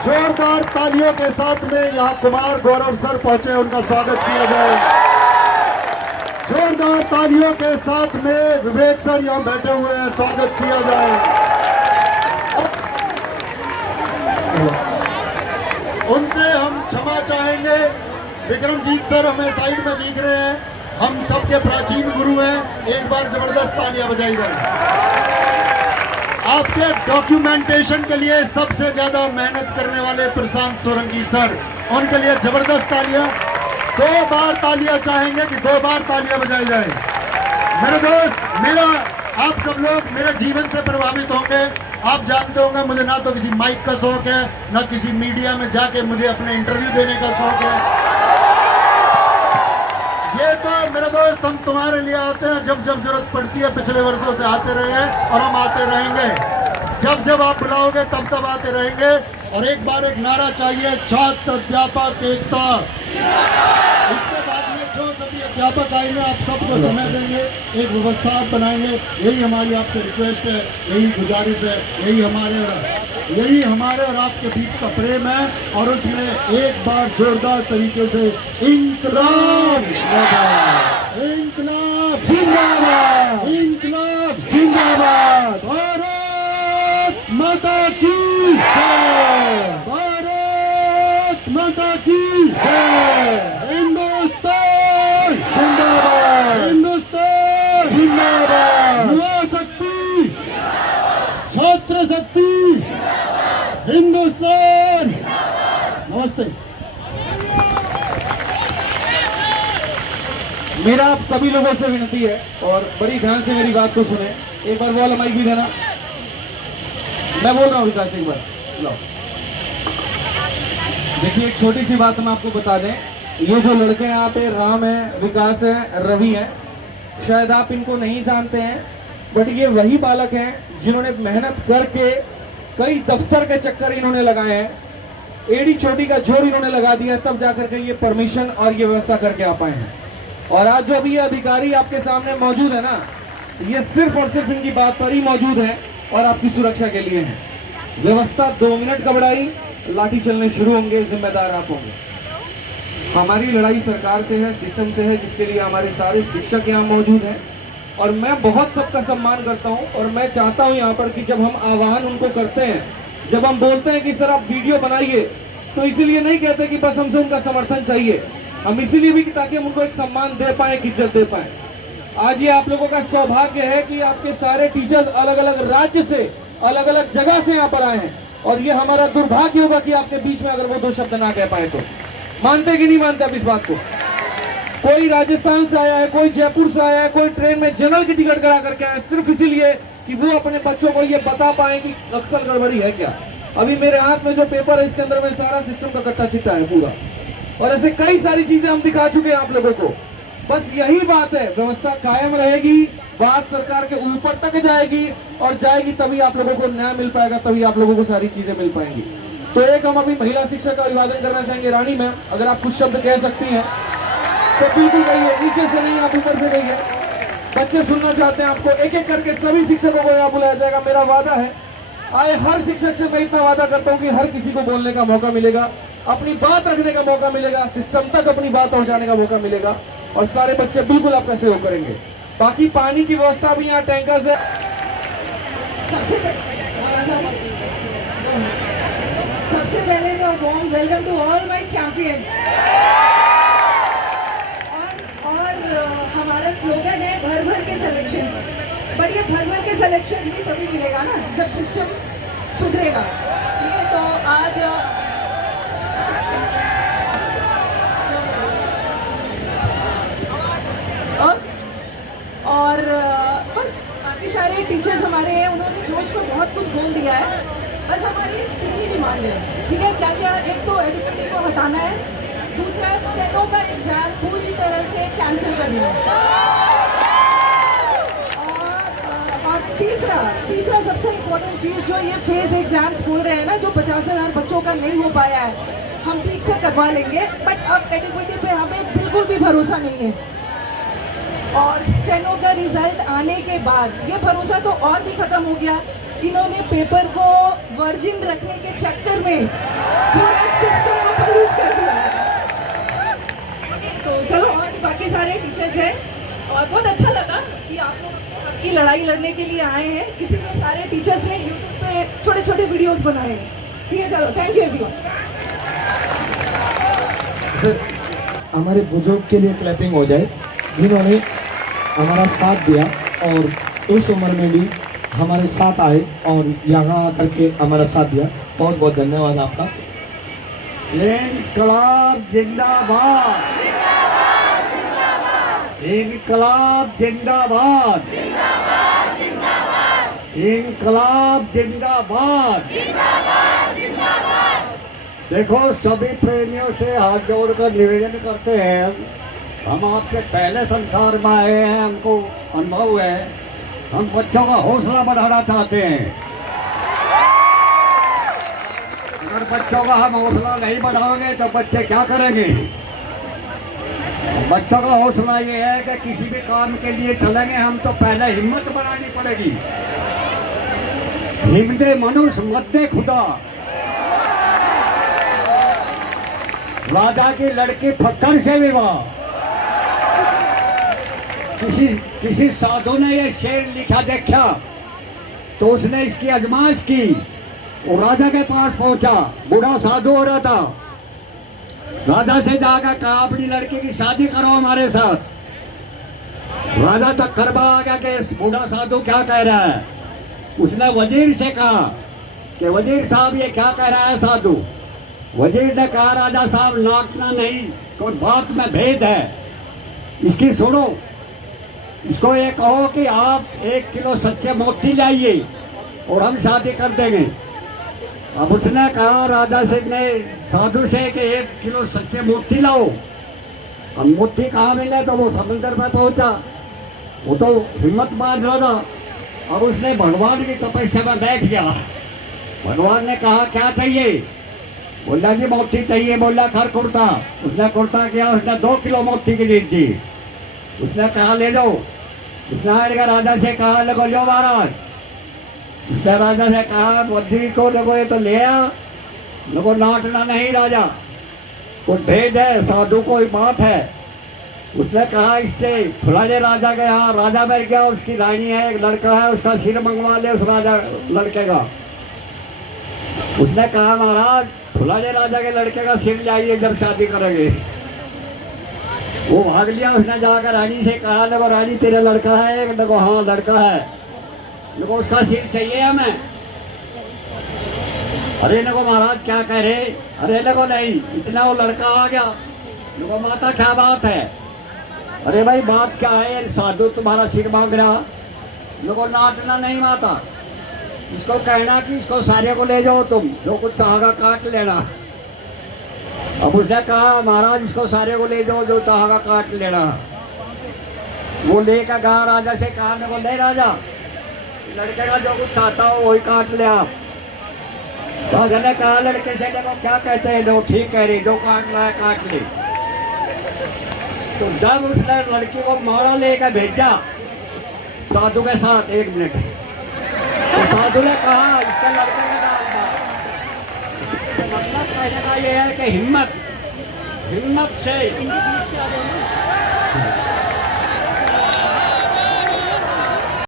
जोरदार तालियों के साथ में यहाँ कुमार गौरव सर पहुंचे, उनका स्वागत किया जाए। जोरदार तालियों के साथ में विवेक सर यहाँ बैठे हुए हैं, स्वागत किया जाए। उनसे हम क्षमा चाहेंगे। विक्रमजीत सर हमें साइड में दिख रहे हैं, हम सबके प्राचीन गुरु हैं। एक बार जबरदस्त तालियां बजाई जाए। आपके डॉक्यूमेंटेशन के लिए सबसे ज्यादा मेहनत करने वाले प्रशांत सोरंगी सर, उनके लिए जबरदस्त तालियां। 2 बार तालियां चाहेंगे कि 2 बार तालियां बजाई जाए। मेरे दोस्त, आप सब लोग मेरे जीवन से प्रभावित होंगे। आप जानते होंगे मुझे ना तो किसी माइक का शौक है, ना किसी मीडिया में जाके मुझे अपने इंटरव्यू देने का शौक है। ये तो मेरे दोस्त हम तुम्हारे लिए आते हैं जब जब जरूरत पड़ती है। पिछले वर्षों से आते रहे हैं और हम आते रहेंगे। जब जब आप बुलाओगे तब तब आते रहेंगे। और एक बार एक नारा चाहिए, छात्र अध्यापक एकता। इसके बाद में जो सभी अध्यापक आएंगे आप सबको समय देंगे, एक व्यवस्था आप बनाएंगे। यही हमारी आपसे रिक्वेस्ट है, यही गुजारिश है, यही हमारे और आपके बीच का प्रेम है। और उसमें एक बार जोरदार तरीके से इंकलाब इंकलाब जिंदाबाद, इंकलाब जिंदाबाद। भारत माता की जय, भारत माता की जय। हिंदुस्तान जिंदाबाद, हिंदुस्तान जिंदाबाद। युवा शक्ति, छात्र शक्ति, हिंदुस्तान। नमस्ते। मेरा आप सभी लोगों से विनती है और बड़ी ध्यान से मेरी बात को सुने। एक बार वो वाला माइक भी देना, मैं बोल रहा हूँ विकास, एक बार लाओ। देखिए एक छोटी सी बात हम आपको बता दें, ये जो लड़के यहाँ पे राम है, विकास है, रवि है, शायद आप इनको नहीं जानते हैं, बट ये वही बालक हैं जिन्होंने मेहनत करके कई दफ्तर के चक्कर इन्होंने लगाए हैं, एड़ी चोटी का जोर इन्होंने लगा दिया, तब जाकर के ये परमिशन और ये व्यवस्था करके आ पाए हैं। और आज जो अभी ये अधिकारी आपके सामने मौजूद है ना, ये सिर्फ और सिर्फ इनकी बात पर ही मौजूद है और आपकी सुरक्षा के लिए है। व्यवस्था 2 मिनट का बढ़ाई, लाठी चलने शुरू होंगे, जिम्मेदार आप होंगे। हमारी लड़ाई सरकार से है, सिस्टम से है, जिसके लिए हमारे सारे शिक्षक यहाँ मौजूद हैं। और मैं बहुत सबका सम्मान करता हूँ और मैं चाहता हूँ यहाँ पर कि जब हम आह्वान उनको करते हैं, जब हम बोलते हैं कि सर आप वीडियो बनाइए, तो इसीलिए नहीं कहते कि बस हमसे उनका समर्थन चाहिए, हम इसीलिए भी ताकि हम उनको एक सम्मान दे पाए, एक इज्जत दे पाए। आज ये आप लोगों का सौभाग्य है कि आपके सारे टीचर्स अलग अलग राज्य से, अलग अलग जगह से यहाँ पर आए हैं। और ये हमारा दुर्भाग्य होगा कि आपके बीच में अगर वो 2 शब्द ना कह पाए तो। मानते कि नहीं मानते आप इस बात को? कोई राजस्थान से आया है, कोई जयपुर से आया है, कोई ट्रेन में जनरल की टिकट करा करके आया है, सिर्फ इसीलिए कि वो अपने बच्चों को ये बता पाए कि अक्सर गड़बड़ी है क्या। अभी मेरे हाथ में जो पेपर है, इसके अंदर में सारा सिस्टम का कट्टा चिट्टा है पूरा, और ऐसे कई सारी चीजें हम दिखा चुके हैं आप लोगों को। बस यही बात है, व्यवस्था कायम रहेगी, बात सरकार के ऊपर तक जाएगी और जाएगी, तभी आप लोगों को न्याय मिल पाएगा, तभी आप लोगों को सारी चीजें मिल पाएंगी। तो एक हम अभी महिला शिक्षा का अभिवादन करना चाहेंगे। रानी मैम, अगर आप कुछ शब्द कह सकती हैं तो बिल्कुल कहिए, नीचे से नहीं, आप ऊपर से कहिए। बच्चे सुनना चाहते हैं आपको। एक एक करके सभी शिक्षकों को यहाँ बुलाया जाएगा। मेरा वादा है, आए हर शिक्षक से मैं इतना वादा करता हूँ कि हर किसी को बोलने का मौका मिलेगा, अपनी बात रखने का मौका मिलेगा, सिस्टम तक अपनी बात पहुंचाने का मौका मिलेगा, और सारे बच्चे बिल्कुल आपका सहयोग करेंगे। बाकी पानी की व्यवस्था भी यहाँ टैंकर्स है। सबसे पहले तो warm welcome to all my champions. और हमारा स्लोगन है भर भर के सिलेक्शन। बट ये भर भर के सिलेक्शन भी तभी मिलेगा ना जब सिस्टम सुधरेगा। ठीक है, तो आज और बस बाकी सारे टीचर्स हमारे हैं, उन्होंने जोश को बहुत कुछ बोल दिया है। बस हमारी तीन ही डिमांड है, ठीक है। क्या क्या? एक तो एडिक्टिविटी को हटाना है, दूसरा स्टेनो का एग्जाम पूरी तरह से कैंसिल करना है, और तीसरा सबसे इम्पोर्टेंट चीज़ जो ये फेज एग्जाम्स बोल रहे हैं ना, जो 50,000 बच्चों का नहीं हो पाया है, हम ठीक से करवा लेंगे। बट अब एडिक्विटी पे हमें बिल्कुल भी भरोसा नहीं है। और स्टेनो का रिजल्ट आने के बाद ये भरोसा तो और भी खत्म हो गया। इन्होंने पेपर को वर्जिन रखने के चक्कर में पूरा सिस्टम को पोल्यूट कर दिया। तो चलो, और बाकी सारे टीचर्स हैं और बहुत अच्छा लगा कि आप लोग आपकी लड़ाई लड़ने के लिए आए हैं, इसीलिए सारे टीचर्स ने यूट्यूब पे छोटे छोटे वीडियोस बनाए हैं। ठीक है, चलो, थैंक यू एवरीवन। हमारे बुजुर्ग के लिए क्लैपिंग हो जाए जिन्होंने हमारा साथ दिया और इस उम्र में भी हमारे साथ आए और यहाँ आकर के हमारा साथ दिया। बहुत बहुत धन्यवाद आपका। इनकलाब जिंदाबाद, इनकलाब जिंदाबाद, इनकलाब जिंदाबाद। देखो, सभी प्रेमियों से हाथ जोड़कर निवेदन करते हैं, हम आपसे पहले संसार में आए हैं, हमको अनुभव है, हम बच्चों का हौसला बढ़ाना चाहते हैं। अगर बच्चों का हम हौसला नहीं बढ़ाओगे तो बच्चे क्या करेंगे? बच्चों का हौसला ये है कि किसी भी काम के लिए चलेंगे हम तो पहले हिम्मत बनानी पड़ेगी। हिम्मते मनुष्य मद्दे खुदा। राजा की लड़की फक्कर से विवाह। किसी साधु ने ये शेर लिखा देखा तो उसने इसकी आजमाइश की और राजा के पास पहुंचा। बूढ़ा साधु हो रहा था। राजा से जाकर कहा, अपनी लड़की की शादी करो हमारे साथ। राजा तक करवा आ गया कि बूढ़ा साधु क्या कह रहा है। उसने वजीर से कहा कि वजीर साहब ये क्या कह रहा है साधु। वजीर ने कहा, राजा साहब नाटना नहीं, कोई बात में भेद है, इसकी सुनो। इसको ये कहो कि आप 1 किलो सच्चे मोती लाइए और हम शादी कर देंगे। अब उसने कहा राजा से ने साधु से कि 1 किलो सच्चे मोती लाओ। अब मोती कहाँ मिले तो वो समुद्र में पहुंचा। वो तो हिम्मत बांध रहा था। अब उसने भगवान की तपस्या में बैठ गया। भगवान ने कहा, क्या चाहिए? बोला जी मोती चाहिए। बोला खर कुर्ता। उसने कुर्ता किया, उसने 2 किलो मोती की लीड दी। उसने कहा ले लो। उसने आएगा राजा से कहा लगो लो महाराज। उसने राजा से कहा वजीर को लगो ये तो ले आ, लगो नाटना नहीं राजा, कोई भेद है, साधु कोई बात है। उसने कहा इससे फलाने राजा के यहाँ राजा मर गया, उसकी रानी है, एक लड़का है, उसका सिर मंगवा ले उस राजा लड़के का। उसने कहा महाराज फलाने राजा के लड़के का सिर लाइए जब शादी करेंगे। वो भाग लिया। उसने जाकर रानी से कहा देखो रानी तेरा लड़का है? देखो हाँ लड़का है। देखो उसका सिर चाहिए हमें। अरे देखो महाराज क्या कह रहे? अरे देखो नहीं, इतना वो लड़का आ गया। देखो माता क्या बात है? अरे भाई बात क्या है? साधु तुम्हारा सिर मांग रहा। देखो नाटना नहीं माता, इसको कहना कि इसको सारे को ले जाओ, तुम जो कुछ चाहेगा काट लेना। अब उसने कहा महाराज इसको सारे को ले जाओ, जो चाहेगा काट लेना। वो लेकर गया राजा से कहा मेरे को ले राजा, लड़के का जो कुछ चाहता हो वही काट ले आप। राजा ने कहा लड़के से देखो क्या कहते हैं, जो ठीक कह रही, जो काटना है काट ले। तो जब उसने लड़की को मारा लेकर भेजा साधु के साथ, 1 मिनट, तो साधु ने कहा इसके लड़के का नाम था। मतलब कहने का ये है कि हिम्मत से